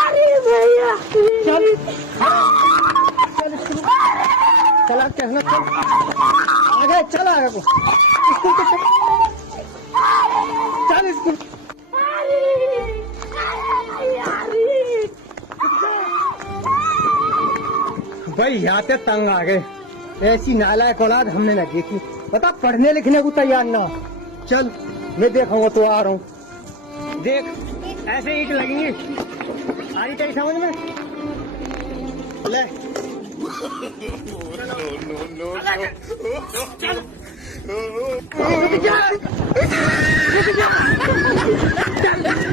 अरे भैया चल चला कहना चल आगे चल आगे को स्कूल तो चल स्कूल भाई यहाँ पे तंग आ गए। ऐसी नालायक औलाद हमने न देखी। बता पढ़ने लिखने को तैयार ना। चल मैं देखूंगा तो आ रहा हूँ। देख ऐसे ईंट लगेंगे आ रही तेरी समझ में ले चल